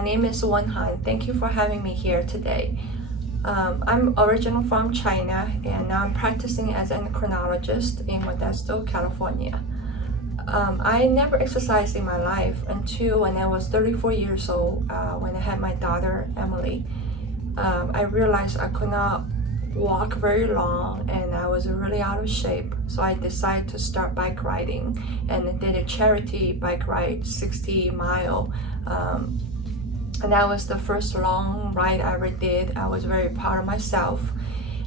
my name is Wen Han. Thank you for having me here today. I'm originally from China, and now I'm practicing as an endocrinologist in Modesto, California. I never exercised in my life until when I was 34 years old, when I had my daughter, Emily. I realized I could not walk very long and I was really out of shape, so I decided to start bike riding and did a charity bike ride, 60 mile, and that was the first long ride I ever did. I was very proud of myself,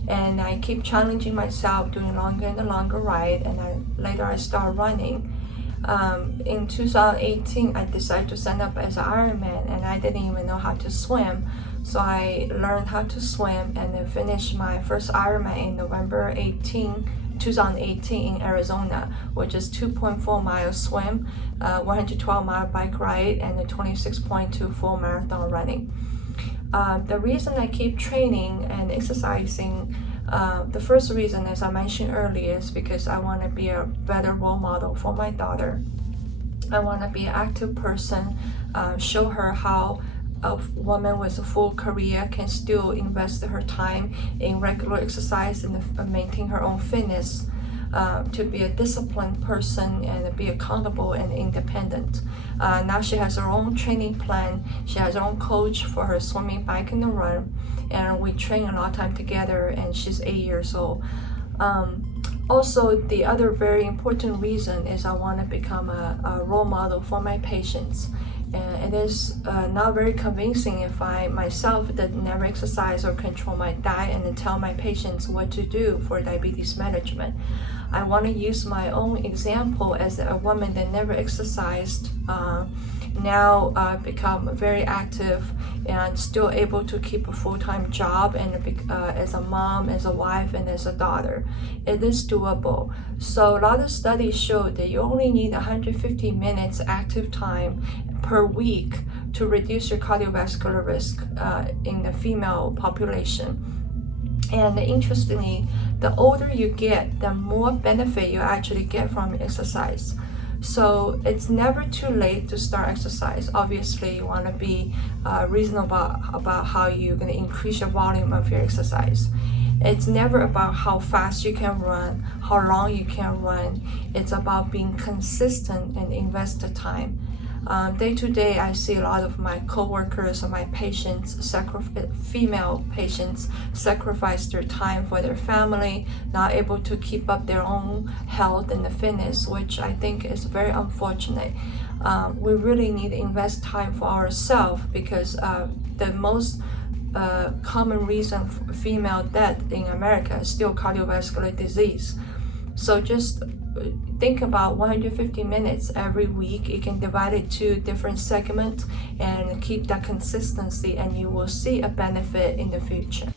and I keep challenging myself doing longer and longer ride, and later I started running. In 2018, I decided to sign up as an Ironman, and I didn't even know how to swim. So I learned how to swim and then finished my first Ironman in November 2018 in Arizona, which is 2.4 mile swim, 112 mile bike ride, and a 26.2 full marathon running. The reason I keep training and exercising, the first reason, as I mentioned earlier, is because I want to be a better role model for my daughter. I want to be an active person, show her how a woman with a full career can still invest her time in regular exercise and maintain her own fitness, to be a disciplined person and be accountable and independent. Now she has her own training plan. She has her own coach for her swimming, bike, and the run, and we train a lot of time together, and she's 8 years old. Also, the other very important reason is I want to become a role model for my patients. And it is not very convincing if I myself that never exercise or control my diet and tell my patients what to do for diabetes management. I want to use my own example as a woman that never exercised, now become very active and still able to keep a full-time job, and as a mom, as a wife, and as a daughter. It is doable. So a lot of studies show that you only need 150 minutes active time per week to reduce your cardiovascular risk in the female population. And interestingly, the older you get, the more benefit you actually get from exercise. So it's never too late to start exercise. Obviously, you want to be reasonable about how you're going to increase your volume of your exercise. It's never about how fast you can run, how long you can run. It's about being consistent and invest the time. Day to day, I see a lot of my coworkers and my patients, female patients, sacrifice their time for their family, not able to keep up their own health and the fitness, which I think is very unfortunate. We really need to invest time for ourselves, because the most common reason for female death in America is still cardiovascular disease. So just think about 150 minutes every week. You can divide it to different segments and keep that consistency, and you will see a benefit in the future.